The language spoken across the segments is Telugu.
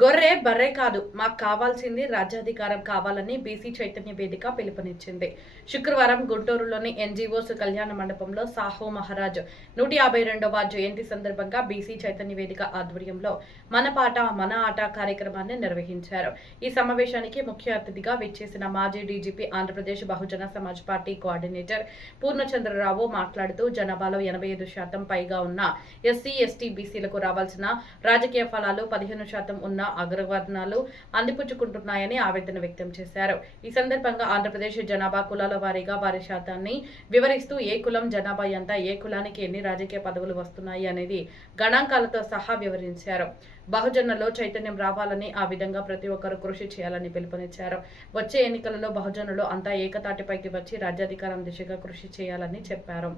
గొర్రె బర్రె కాదు, మాకు కావాల్సింది రాజ్యాధికారం కావాలని బీసీ చైతన్య వేదిక పిలుపునిచ్చింది. శుక్రవారం గుంటూరులోని ఎన్జీఓస్ కళ్యాణ మండపంలో సాహు మహారాజ్ 152వ జయంతి సందర్భంగా బీసీ చైతన్య వేదిక ఆధ్వర్యంలో మన పాట మన ఆట కార్యక్రమాన్ని నిర్వహించారు. ఈ సమావేశానికి ముఖ్య అతిథిగా విచ్చేసిన మాజీ DGP Andhra Pradesh Bahujan Samaj party coordinator Purnachandrarao మాట్లాడుతూ జనాభాలో 85% పైగా ఉన్న ఎస్సీ ఎస్టీ బీసీలకు రావాల్సిన రాజకీయ ఫలాలు 15% ఉన్న అగ్రవర్ణాలు అందిపుచ్చుకుంటున్నాయని ఆవేదన వ్యక్తం చేశారు. ఈ సందర్భంగా ఆంధ్రప్రదేశ్ జనాభా కులాల వారీగా వారి శాతాన్ని వివరిస్తూ ఏ కులం జనాభా ఎంత, ఏ కులానికి ఎన్ని రాజకీయ పదవులు వస్తున్నాయి అనేది గణాంకాలతో సహా వివరించారు. బహుజనుల్లో చైతన్యం రావాలని, ఆ విధంగా ప్రతి ఒక్కరూ కృషి చేయాలని పిలుపునిచ్చారు. వచ్చే ఎన్నికలలో బహుజనులు అంతా ఏకతాటిపైకి వచ్చి రాజ్యాధికారం దిశగా కృషి చేయాలని చెప్పారు.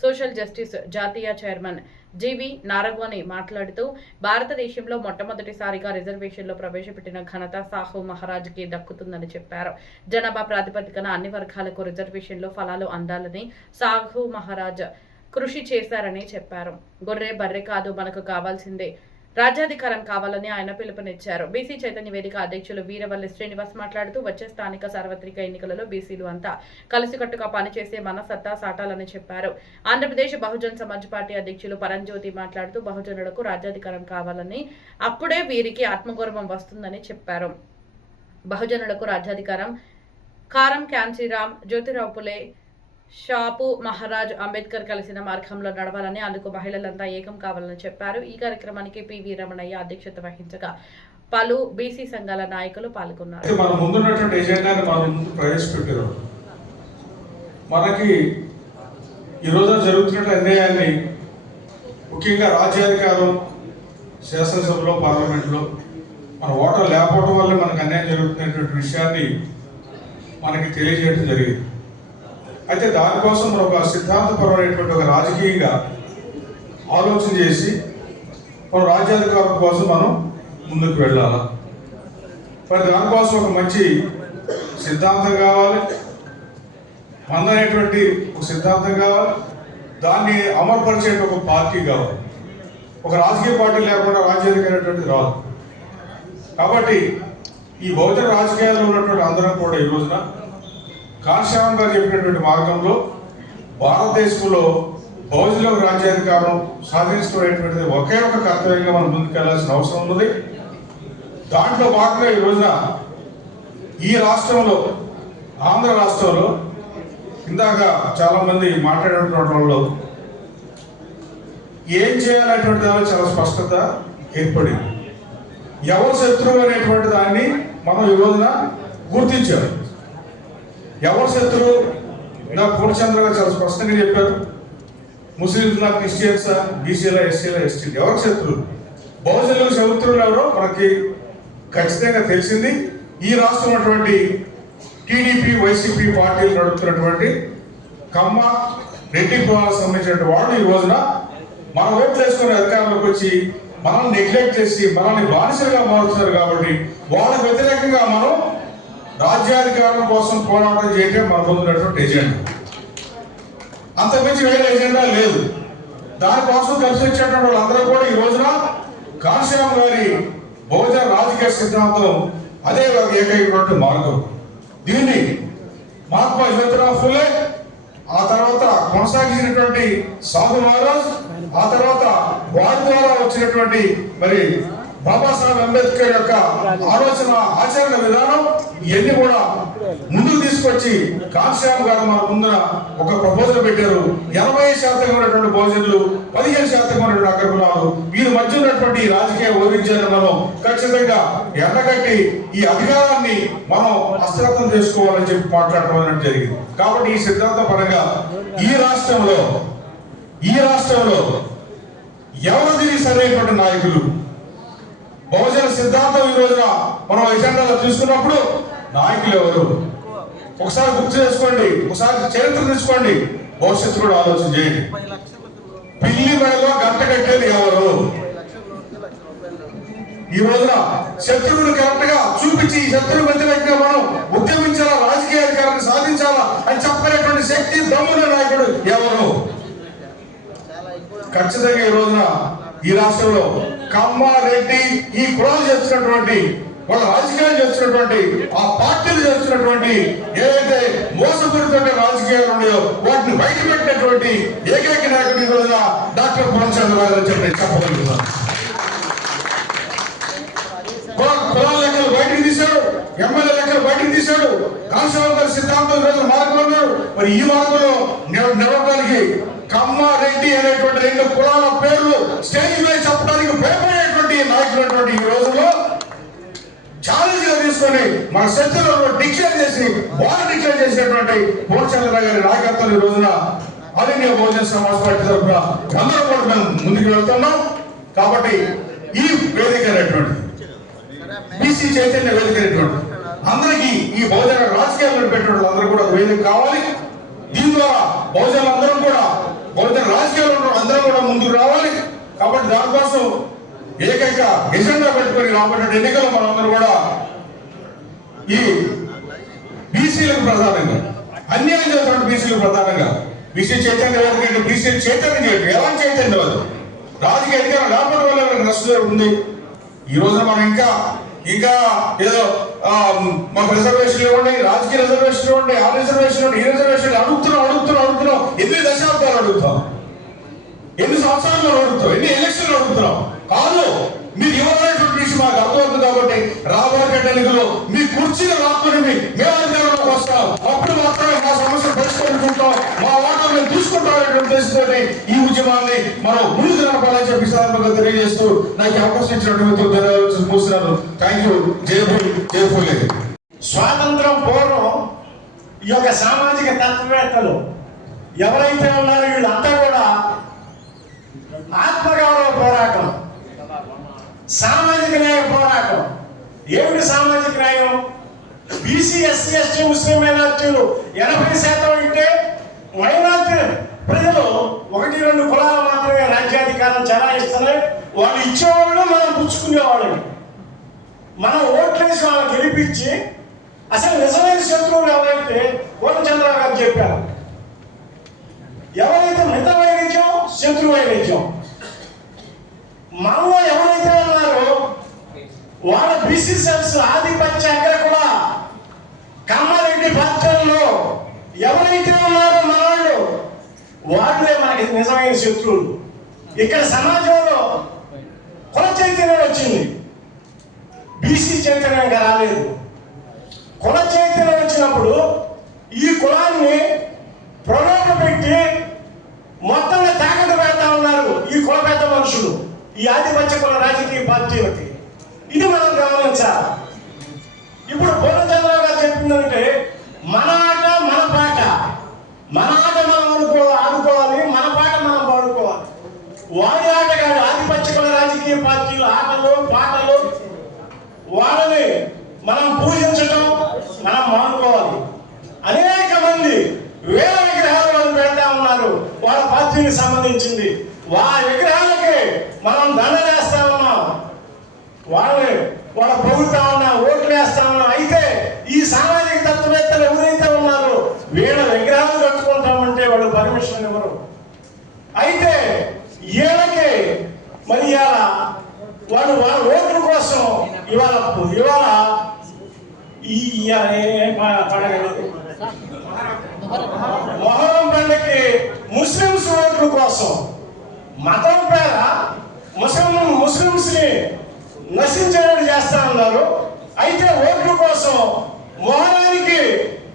సోషల్ జస్టిస్ జాతీయ చైర్మన్ జీవి నారగోని మాట్లాడుతూ భారతదేశంలో మొట్టమొదటిసారిగా రిజర్వేషన్లో ప్రవేశపెట్టిన ఘనత సాహు మహారాజ్కి దక్కుతుందని చెప్పారు. జనాభా ప్రాతిపదికన అన్ని వర్గాలకు రిజర్వేషన్లో ఫలాలు అందాలని సాహు మహారాజ్ కృషి చేశారని చెప్పారు. గొర్రె బర్రె కాదు, మనకు కావాల్సిందే రాజ్యాధికారం కావాలని ఆయన పిలుపునిచ్చారు. బీసీ చైతన్య వేదిక అధ్యక్షులు వీరవల్లి శ్రీనివాస్ మాట్లాడుతూ వచ్చే స్థానిక సార్వత్రిక ఎన్నికలలో బీసీలు అంతా కలిసికట్టుగా పనిచేసే మనసత్తా సాటాలని చెప్పారు. ఆంధ్రప్రదేశ్ బహుజన్ సమాజ్ పార్టీ అధ్యక్షులు పరంజ్యోతి మాట్లాడుతూ బహుజనులకు రాజ్యాధికారం కావాలని, అప్పుడే వీరికి ఆత్మగౌరవం వస్తుందని చెప్పారు. బహుజనులకు రాజ్యాధికారం కారం క్యాన్సీరామ్, జ్యోతిరావు పులే, షాపు మహారాజ్ అంబేద్కర్ కలిసిన మార్గంలో నడవాలని, అందుకు మహిళలంతా ఏకం కావాలని చెప్పారు. ఈ కార్యక్రమానికి పివి రమణయ్య అధ్యక్షత వహించగా పలు బీసీ సంఘాల నాయకులు పాల్గొన్నారు. మనకి ఈ రోజు జరుగుతున్న అన్యాయాన్ని, ముఖ్యంగా రాజ్యాధికారం శాసనసభలో పార్లమెంట్లో మన ఓటర్ లేకపోవడం వల్ల మనకు అన్యాయం జరుగుతున్నటువంటి విషయాన్ని మనకి తెలియజేయడం జరిగింది. అయితే దానికోసం మనం ఒక సిద్ధాంతపరమైనటువంటి ఒక రాజకీయంగా ఆలోచన చేసి మన రాజ్యాధికారం కోసం మనం ముందుకు వెళ్ళాలి. మరి దానికోసం ఒక మంచి సిద్ధాంతం కావాలి, మందనేటువంటి ఒక సిద్ధాంతం కావాలి, దాన్ని అమలుపరిచే ఒక పార్టీ కావాలి. ఒక రాజకీయ పార్టీ లేకుండా రాజ్యాధికారం అనేటువంటిది రాదు. కాబట్టి ఈ బహుజన రాజకీయాల్లో ఉన్నటువంటి అందరం కూడా ఈ రోజున కాన్శ్యామ్ గారు చెప్పినటువంటి మార్గంలో భారతదేశంలో బహుజనులకు రాజ్యాధికారం సాధించుకునేటువంటిది ఒకే ఒక కర్తవ్యంగా మనం ముందుకెళ్లాల్సిన అవసరం ఉన్నది. దాంట్లో భాగంగా ఈ రోజున ఈ రాష్ట్రంలో, ఆంధ్ర రాష్ట్రంలో ఇందాక చాలా మంది మాట్లాడేటువంటి వాళ్ళు ఏం చేయాలనేటువంటి దానిలో చాలా స్పష్టత ఏర్పడింది. ఎవరు శత్రువు అనేటువంటి దాన్ని మనం ఈ రోజున గుర్తించారు. ఎవరు శత్రువు ఇలా పూర్ణచంద్ర గారు చాలా స్పష్టంగా చెప్పారు. ముస్లింల, క్రిస్టియన్సా, బీసీల, ఎస్సీల, ఎస్టీలు ఎవరు శత్రువు? బహుజనులకు శత్రువులు ఎవరో మనకి ఖచ్చితంగా తెలిసింది. ఈ రాష్ట్రం అటువంటి టీడీపీ, వైసీపీ పార్టీలు నడుపుతున్నటువంటి కమ్మ, రెడ్డి కులాలకు సంబంధించినటువంటి వాళ్ళు ఈ రోజున మన ఓట్లు వేసుకునే అధికారంలోకి వచ్చి మనల్ని నెగ్లెక్ట్ చేసి మనల్ని బానిసలుగా మారుతున్నారు. కాబట్టి వాళ్ళకు వ్యతిరేకంగా మనం రాజ్యాధికారం కోసం పోరాటం చేయటం మన ముందున్నటువంటి ఎజెండా. అంతకుమించి వేరే ఎజెండా లేదు. దానికోసం కలిసి వచ్చేటువంటి వాళ్ళందరూ కూడా ఈ రోజున కాన్శ్యామ్ గారి బహుజన రాజకీయ సిద్ధాంతం అదే ఏకైకటువంటి మార్గం. దీన్ని మహాత్మా జ్యోతిరావు ఫులే, ఆ తర్వాత కొనసాగించినటువంటి సాహు మహారాజ్, ఆ తర్వాత వారి ద్వారా వచ్చినటువంటి మరి బాబాసాహెబ్ అంబేద్కర్ యొక్క ఆలోచన, ఆచరణ విధానం ఇవన్నీ కూడా ముందుకు తీసుకొచ్చి కాన్శ్యామ్ గారు మన ముందున ఒక ప్రపోజల్ పెట్టారు. 80% ఉన్నటువంటి బహుజనులు, 15% ఉన్నటువంటి అగ్రకులాలు, వీరి మధ్య ఉన్నటువంటి రాజకీయ వైవిధ్యాన్ని మనం ఖచ్చితంగా ఎండగట్టి ఈ అధికారాన్ని మనం హస్తగతం చేసుకోవాలని చెప్పి మాట్లాడటం జరిగింది. కాబట్టి ఈ సిద్ధాంత పరంగా ఈ రాష్ట్రంలో ఎవరు దీనికి సరైనటువంటి నాయకులు? బహుజన సిద్ధాంతం ఈ రోజున మనం ఎజెండాలో తీసుకున్నప్పుడు నాయకులు ఎవరు? ఒకసారి గుర్తు చేసుకోండి, ఒకసారి చరిత్ర తీసుకోండి, భవిష్యత్తు కూడా ఆలోచన చేయండి. పిల్లి మెడలో గంట కట్టేది ఎవరు? ఈ రోజున శత్రువుని కరెక్ట్ గా చూపించి శత్రువు వ్యతిరేకంగా మనం ఉద్యమించాలా, రాజకీయ అధికారాన్ని సాధించాలా అని చెప్పలేటువంటి శక్తి, దమ్మున నాయకుడు ఎవరు? ఖచ్చితంగా ఈ రోజున ఈ రాష్ట్రంలో కమ్మ, రెడ్డి ఈ కులాలు చేస్తున్నటువంటి, వాళ్ళ రాజకీయాలు చేస్తున్నటువంటి, ఆ పార్టీలు చేస్తున్నటువంటి ఏదైతే మోసపూరిత రాజకీయాలు ఉన్నాయో వాటిని బయటపెట్టినటువంటి ఏకైక నాయకుడు ఈ రోజున డాక్టర్ పవన్ చంద్రబాబు అని చెప్పి చెప్పగలుగుతాను. కులాల లెక్కలు బయటకు తీశాడు, ఎమ్మెల్యే లెక్కలు బయటకు తీశాడు, కాన్స్టిట్యూషన్ గారి సిద్ధాంతం ఈరోజు మార్గంలో ఉన్నాడు. మరి ఈ మార్గంలో నిలవడానికి కమ్మ రెడ్డి అనేటువంటి 2 కులాల పేర్లు స్టేజ్ మీద చెప్పడానికి భయపడేటువంటి నాయకులు ఈ రోజుల్లో ఛాలెంజ్ గా తీసుకొని మన శత్రువులను డిక్లేర్ చేసి వారు డిక్లేర్ చేసినటువంటి పూర్ణచంద్ర గారి నాయకత్వం ఈ రోజున all India Bahujan Samaj party తరఫున అందరూ కూడా మేము ముందుకు వెళ్తున్నాం. కాబట్టి ఈ వేదిక అనేటువంటి బీసీ చైతన్య వేదిక అనేటువంటి అందరికీ ఈ బహుజన రాజకీయాల్లో పెట్టిన అందరూ కూడా వేదిక కావాలి. దీని ద్వారా బహుజనులందరం కూడా బహుజన రాజకీయాల్లో అందరం కూడా ముందుకు రావాలి. కాబట్టి దానికోసం ఏకైక ఎజెండా పెట్టుకొని రాబోయే ఎన్నికలు మనందరూ కూడా ఈ బీసీలకు ప్రధానంగా అన్యాయం చేస్తున్న బీసీలకు ప్రధానంగా బీసీ చైతన్య వేదిక బీసీ చైతన్యం చేయడం ఎలా చైతన్యం అది రాజకీయ అధికారం లేకపోవడం వల్ల నష్టం ఉంది. ఈ రోజున మనం ఇంకా ఏదో మాకు రిజర్వేషన్ ఇవ్వండి, రాజకీయ రిజర్వేషన్ ఇవ్వండి, ఆ రిజర్వేషన్ ఇవ్వండి, ఈ రిజర్వేషన్ అడుగుతున్నాం. ఎన్ని దశాబ్దాలు అడుగుతాం, ఎన్ని సంవత్సరాలు అడుగుతాం, ఎన్ని ఎలక్షన్లు అడుగుతున్నాం కాదు. మీరు ఇవ్వాలనేటువంటి విషయం మాకు అర్థమవుతుంది. కాబట్టి రాబోయే ఎన్నికల్లో మీ కుర్చీలు రాకుండా మేము అధికారంలోకి వస్తాం, అప్పుడు మాత్రమే మా సమస్యలు పరిష్కరించుకుంటాం, మా వాటా మేము తీసుకుంటాం ఉద్దేశంతో ఈ ఉద్యమాన్ని మనం ముందుకు నడపాలని చెప్పి సందర్భంగా తెలియజేస్తూ నాకు అవకాశం ఇచ్చినటువంటి ధన్యవాదాలు మూస్తున్నాను. Thank you. జయపూలే. స్వాతంత్రం పూర్వం ఈ యొక్క సామాజిక తత్వవేత్తలు ఎవరైతే ఉన్నారో వీళ్ళంతా కూడా ఆత్మగౌరవ పోరాటం, సామాజిక న్యాయ పోరాటం. ఏమిటి సామాజిక న్యాయం? బీసీ, ఎస్సీ, ఎస్టీ, ముస్లిం మైనార్టీలు 80% ఉంటే మైనార్టీ ప్రజలు 1-2 కులాలు మాత్రమే రాజ్యాధికారం చెలాయిస్తున్నాయి. వాళ్ళు ఇచ్చేవాళ్ళు, మనం పుచ్చుకునేవాళ్ళు. మనం ఓట్లేసి వాళ్ళని గెలిపించి అసలు నిజమైన శత్రువులు ఎవరైతే పూర్ణచంద్రరావు గారు చెప్పారు, ఎవరైతే మిత వైవిధ్యం శత్రు వైవిధ్యం, మనలో ఎవరైతే ఉన్నారో వాళ్ళ బీసీ సెల్స్ ఆధిపత్య అగ్రకుల కమ్మారెడ్డి పార్టీల్లో ఎవరైతే ఉన్నారో మనవాళ్ళు వాళ్ళే మనకి నిజమైన శత్రువులు. ఇక్కడ సమాజంలో కుల చైతన్యం వచ్చింది, బీసీ చైతన్యంగా రాలేదు. కుల చైతన్యం వచ్చినప్పుడు ఈ కులాన్ని ప్రలోభ పెట్టి మొత్తంగా తాకట్టు పెడతా ఉన్నారు ఈ కుల పెద్ద మనుషులు, ఈ ఆధిపత్య కుల రాజకీయ పార్టీలకి. ఇది మనం గమనించాలి. ఇప్పుడు పూర్ణచంద్రరావు గారు చెప్పిందంటే మన ఆట మన పాట, మన ఆట మనం ఆడుకోవాలి, మన పాట మనం పాడుకోవాలి. వాడి ఆట కాదు, ఆధిపత్య కుల రాజకీయ పార్టీల ఆటలు పాటలు వాళ్ళని మనం పూజించటం, మనం మానుకోవాలి. అనేక మంది వేల విగ్రహాలు వాళ్ళు పెడతా ఉన్నారు వాళ్ళ పార్టీకి సంబంధించింది. వాళ్ళ విగ్రహాలకి మనం దండ వేస్తా ఉన్నాం, వాళ్ళ పొగుతా ఉన్నాం, ఓట్లు వేస్తా ఉన్నాం. అయితే ఈ సామాజిక తత్వవేత్తలు ఎవరైతే ఉన్నారో వీళ్ళ విగ్రహాలు కట్టుకుంటామంటే వాళ్ళు పర్మిషన్ ఇవ్వరు. అయితే వీళ్ళకి మరి వాళ్ళ ఓట్ల కోసం ఇవాళ మొహరం పండుగకి ముస్లింస్ ఓట్ల కోసం మతం పేర ముస్లింస్ ని నశించేటట్టు చేస్తా ఉన్నారు. అయితే ఓట్ల కోసం మొహరానికి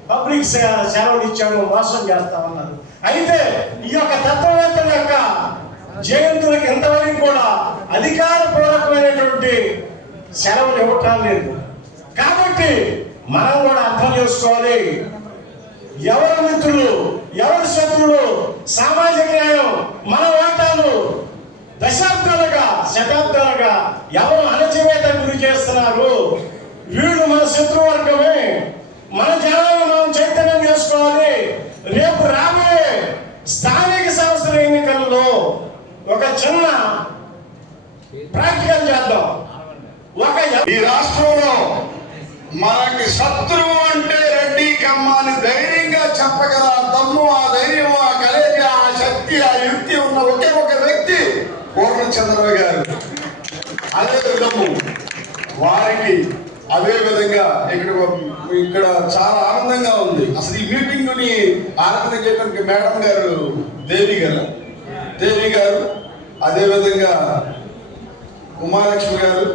పబ్లిక్ సెలవులు ఇచ్చాడు, మోసం చేస్తా ఉన్నారు. అయితే ఈ యొక్క తత్వవేత్తల యొక్క జయంతులకు ఇంతవరకు కూడా అధికారపూర్వకమైనటువంటి సెలవులు ఇవ్వటం లేదు. కాబట్టి మనం కూడా అర్థం చేసుకోవాలి, ఎవరు మిత్రులు ఎవరు శత్రువులు. సామాజిక న్యాయం మన వాటాలు శతాబ్దాలుగా ఎవరు అణచివేత గురి చేస్తున్నారు, వీళ్ళు మన శత్రువర్గమే. మన జనాలను మనం చైతన్యం చేసుకోవాలి. రేపు రాబోయే స్థానిక సంస్థల ఎన్నికల్లో ఒక చిన్న ప్రాక్టికల్ చేద్దాం. ఈ రాష్ట్రంలో మనకి శత్రువు అంటే రెడ్డి కమ్మ అని ధైర్యంగా చెప్పగల దమ్ము, ఆ ధైర్యం, ఆ కలేజ, ఆ శక్తి, ఆ యుక్తి ఉన్న ఒకే ఒక వ్యక్తి పూర్ణచంద్రరావు గారు. అదే దమ్ము వారికి అదే విధంగా ఇక్కడ చాలా ఆనందంగా ఉంది. అసలు ఈ మీటింగ్ ని ఆరాధన చేయడానికి మేడం గారు దేవి గారు అదే విధంగా ఉమాలక్ష్మి గారు,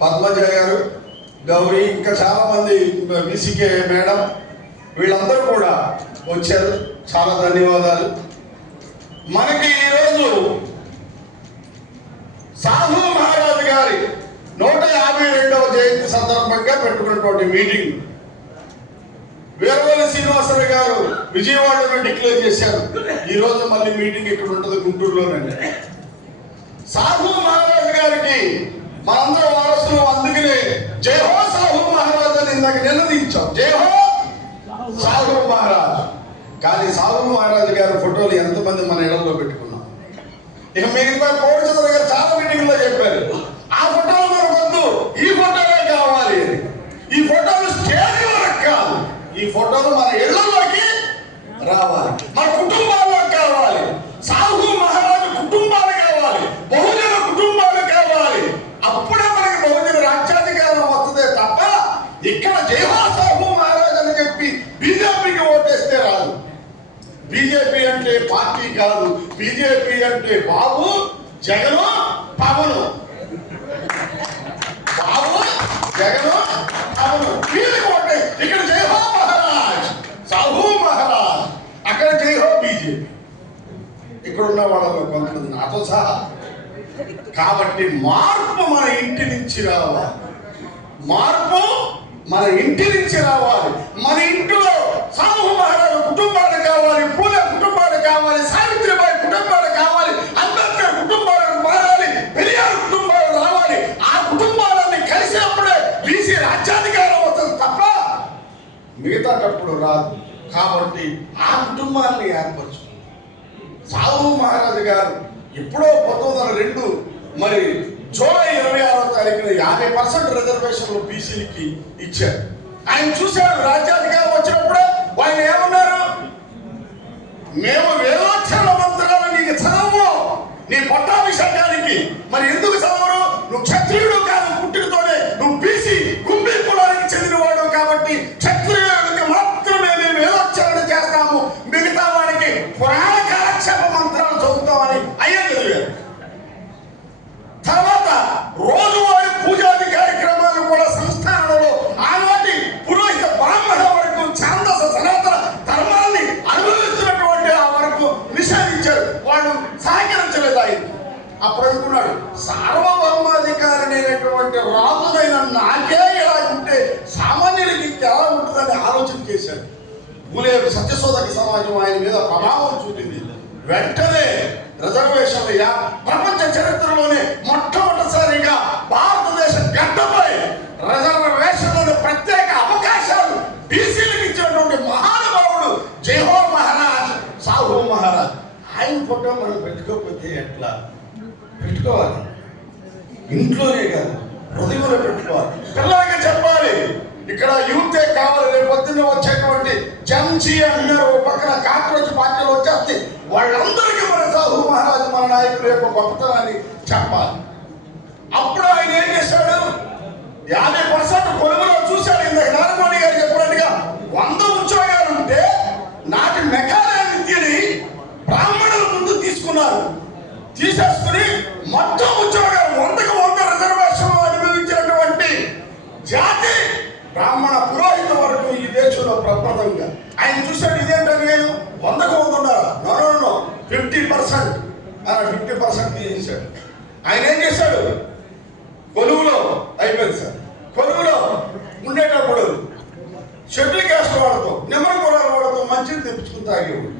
పద్మజ గారు, గౌరీ, ఇంకా చాలా మంది బీసీకే మేడం, వీళ్ళందరూ కూడా వచ్చారు. చాలా ధన్యవాదాలు. మనకి ఈరోజు సాహు మహారాజు గారి 152వ జయంతి సందర్భంగా పెట్టుకున్నటువంటి మీటింగ్ వీరవల్లి శ్రీనివాసరావు గారు విజయవాడలో డిక్లేర్ చేశారు. ఈ రోజు మళ్ళీ మీటింగ్ ఇక్కడ ఉంటుంది గుంటూరులోనండి. సాహు మహారాజు గారికి మనందరం వారసులు, అందుకనే జై హో సాహు మహారాజు అని ఇందాక నిలదించాం. జై హో సాహు మహారాజు. కానీ సాహు మహారాజు గారి ఫోటోలు ఎంతమంది మన ఇళ్లలో పెట్టుకున్నాం? ఇక మిగతా కోడిచంద్ర గారు చాలా మీటింగ్లో చెప్పారు, ఆ ఫోటోలు మనకు వద్దు, ఈ ఫోటోలే కావాలి. ఈ ఫోటోలు స్టేజ్ వరకు కాదు, ఈ ఫోటోలు మన ఇళ్లలోకి రావాలి, మన కుటుంబాల్లోకి కావాలి. సాహు మహారాజు కుటుంబాలు కావాలి, బహుజన కుటుంబాలు కావాలి. అప్పుడే మనకి బహుజన రాజ్యాధికారం వస్తుందే తప్ప ఇక్కడ జై హో సాహు మహారాజు అని చెప్పి బీజేపీకి ఓటేస్తే రాదు. బీజేపీ అంటే పార్టీ కాదు, బీజేపీ అంటే బాబు, జగను, పవను. బాబు, జగను, పవను, వీళ్ళకి ఓటే. ఇక్కడ జై హో మహారాజ్, సాహు మహారాజ్, అక్కడ జై హో బీజేపీ. ఇక్కడ ఉన్న వాళ్ళలో కొంతమంది నాతో సహా. కాబట్టి మార్పు మన ఇంటి నుంచి రావాలి, మార్పు మన ఇంటి నుంచి రావాలి. మన ఇంటిలో సాహు మహారాజు కుటుంబాలు కావాలి, పూల కుటుంబాలు కావాలి, సావిత్రిబాయి కుటుంబాలు కావాలి, అంబేద్కర్ కుటుంబాలు మారాలి, పెరియార్ కుటుంబాలు రావాలి. ఆ కుటుంబాలన్నీ కలిసినప్పుడే బీసీ రాజ్యాధికారం వస్తుంది తప్ప మిగతాటప్పుడు రాదు. కాబట్టి ఆ కుటుంబాన్ని ఏర్పరచు. సాహు మహారాజు గారు ఎప్పుడో 1902 మరి జూలై 26వ తారీఖున 50% రిజర్వేషన్లు బీసీలకి ఇచ్చారు. ఆయన చూశాడు రాజ్యాధికారం వచ్చినప్పుడే. ఆయన ఏమన్నారు? మేము వేలాక్షర మంత్రాలు నీకు చదవము, నీ పట్టాభిషేకానికి. మరి ఎందుకు చదవరు? నువ్వు క్షత్రియుడు కాదు, పుట్టినతోనే నువ్వు బీసీ కుంభీ కులానికి చెందినవాడు కాబట్టి క్షత్రియుడికి మాత్రమే మేము వేలాక్షరణ చేస్తాము, మిగతా వాడికి పురాణ కాలక్షేప మంత్రాలు చదువుతామని అయ్యే చదివారు. తర్వాత రోజువారీ పూజాది కార్యక్రమాలు కూడా సంస్థానంలో ఆనాటి పురోహిత బ్రాహ్మణ వరకు ఛాందస సనాతన ధర్మాన్ని అనుభవిస్తున్నటువంటి ఆ వరకు నిషేధించారు. వాళ్ళు సహకరించలేదు. ఆయన అప్పుడు అనుకున్నాడు, సార్వభౌమాధికారినైనటువంటి రాజునైన నాకే ఇలా ఉంటే సామాన్యులకి ఇంకెలా ఉంటుందని ఆలోచన చేశాడు. పూలేరు సత్యశోధక సమాజం ఆయన మీద ప్రభావం చూపింది. వెంటనే రిజర్వేషన్లు ప్రపంచ చరిత్రలోనే మొట్టమొదటిసారిగా భారతదేశ గడ్డపై రిజర్వేషన్లను ప్రత్యేక అవకాశాలు బీసీలకు ఇచ్చినటువంటి మహానుభావుడు జై హో మహారాజ్, సాహు మహారాజ్. ఆయన ఫోటో మనం పెట్టుకోకపోతే ఎట్లా? పెట్టుకోవాలి, ఇంట్లోనే కాదు హృదయంలో పెట్టుకోవాలి. పిల్లలకి చెప్పాలి, ఇక్కడ యూతే కావాలి. రేపు పొద్దున్న వచ్చేటువంటి జంజీ అన్నారు, పక్కన కాక్రోచ్ పార్టీలు వచ్చేస్తే వాళ్ళందరికీ మన సాహు మహారాజు మన నాయకుల యొక్క గొప్పతనాన్ని చెప్పాలి. అప్పుడు ఆయన ఏం చేశాడు? 50% కొలువులో చూశాడు. ఇందాక నారాయణ గారు చెప్పినట్టుగా 100 ఉద్యోగాలు ఉంటే నాటి మెకానికల్ విద్యని బ్రాహ్మణుల ముందు తీసుకున్నారు. తీసేసుకుని మొత్తం ఉద్యోగాలు 100కు 100 రిజర్వేషన్లు అనుభవించినటువంటి జాతి బ్రాహ్మణ పురోహిత వరకు ఈ దేశంలో ప్రప్రదంగా ఆయన చూశాడు. ఇదేంటని నేను 100కు 100 ఉన్నారా? నో 50% అలా 50% తీసేశాడు. ఆయన ఏం చేశాడు? కొలువులో అయిపోయింది సార్. కొలువులో ఉండేటప్పుడు షెడ్యూల్ క్యాస్ట్ వాడుతూ, నిమ్మల కూరలు వాడుతూ మంచిని తెప్పించుకుని తాగేవాడు.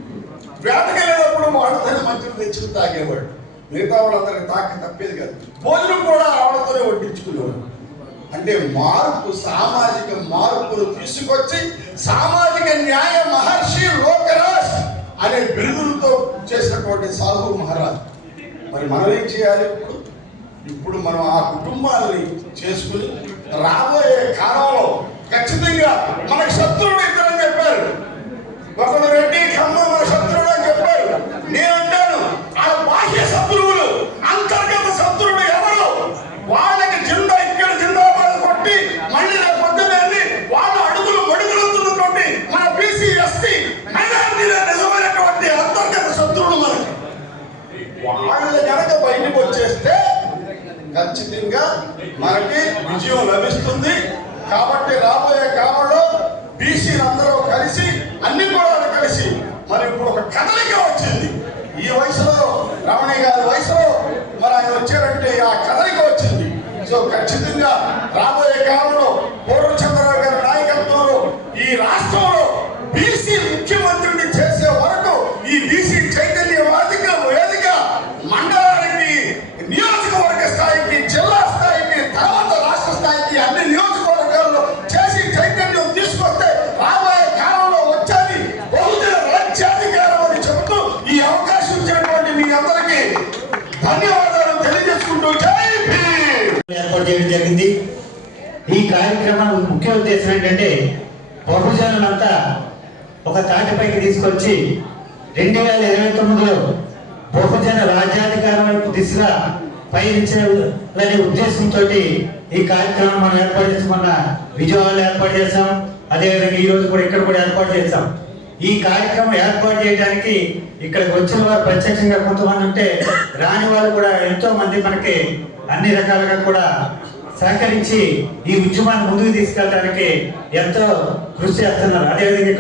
వేటకెళ్ళేటప్పుడు వాడుతూనే మంచిని తెచ్చుకుని తాగేవాడు. మిగతా వాళ్ళందరికీ తాకి తప్పేది కాదు. భోజనం కూడా ఆవిడతోనే వడ్డించుకునేవాడు. అంటే మార్పు, సామాజిక మార్పును తీసుకొచ్చి సామాజిక న్యాయ మహర్షి లోకరాజ్ అనే బిరుదులతో చేసినటువంటి సాహు మహారాజ్. మరి మనం ఏం చేయాలి? ఇప్పుడు మనం ఆ కుటుంబాలని చేసుకుని రాబోయే కాలంలో ఖచ్చితంగా మనకు శత్రువులు ఇద్దరని చెప్పారు. ఒకడు రెడ్డి కమ్మ మన శత్రువులు అని చెప్పారు. నేను అంటాను, ఆ బాహ్య శత్రువులు, అంతర్గత శత్రువులు ఎవరు? వాళ్ళకి జిందా ఇక్కడ జిందాబాద్ మనకి విజయం లభిస్తుంది. కాబట్టి రాబోయే కాలంలో బీసీలు అందరూ కలిసి అన్ని కులాలు కలిసి మరి ఇప్పుడు ఒక కదలిక వచ్చింది. ఈ వయసులో రమణి గారి వయసులో మరి ఆయన వచ్చారంటే ఆ కదలిక వచ్చింది. సో ఖచ్చితంగా రాబోయే కాలంలో పూర్ణచంద్రరావు గారి నాయకత్వంలో ఈ రాష్ట్రంలో బీసీ ముఖ్యమంత్రిని చేసే వరకు ఈ బీసీ చైతన్య వేదిక మండలానికి, నియోజకవర్గ స్థాయికి, జిల్లా స్థాయికి, తర్వాత రాష్ట్ర స్థాయికి అన్ని నియోజకవర్గాల్లో చేసి చైతన్యం తీసుకొస్తే రాబోయే కాలంలో వచ్చేది బహుజన రాజ్యాధికారం అని చెబుతూ ఈ అవకాశం ఇచ్చినటువంటి మీ అందరికీ ధన్యవాదాలు తెలియజేసుకుంటూ జై భీమ్. ఏర్పాటు చేయడం జరిగింది. ఈ కార్యక్రమం ముఖ్య ఉద్దేశం ఏంటంటే బహుజనులంతా ఒక తాటిపైకి తీసుకొచ్చి 2029లో బహుజన రాజ్యాధికారం వైపు దిశగా పయనించాలనే ఉద్దేశంతో ఈ కార్యక్రమం మనం ఏర్పాటు చేసి మొన్న విజయవాడలో ఏర్పాటు చేస్తాం. అదేవిధంగా ఈ రోజు కూడా ఇక్కడ కూడా ఏర్పాటు చేస్తాం. ఈ కార్యక్రమం ఏర్పాటు చేయడానికి ఇక్కడికి వచ్చిన వారు ప్రత్యక్షంగా కొంతమంది ఉంటే, రాని వాళ్ళు కూడా ఎంతో మంది మనకి అన్ని రకాలుగా కూడా సహకరించి ఈ ఉద్యమాన్ని ముందుకు తీసుకెళ్ళడానికి ఎంతో కృషి చేస్తున్నారు. అదేవిధంగా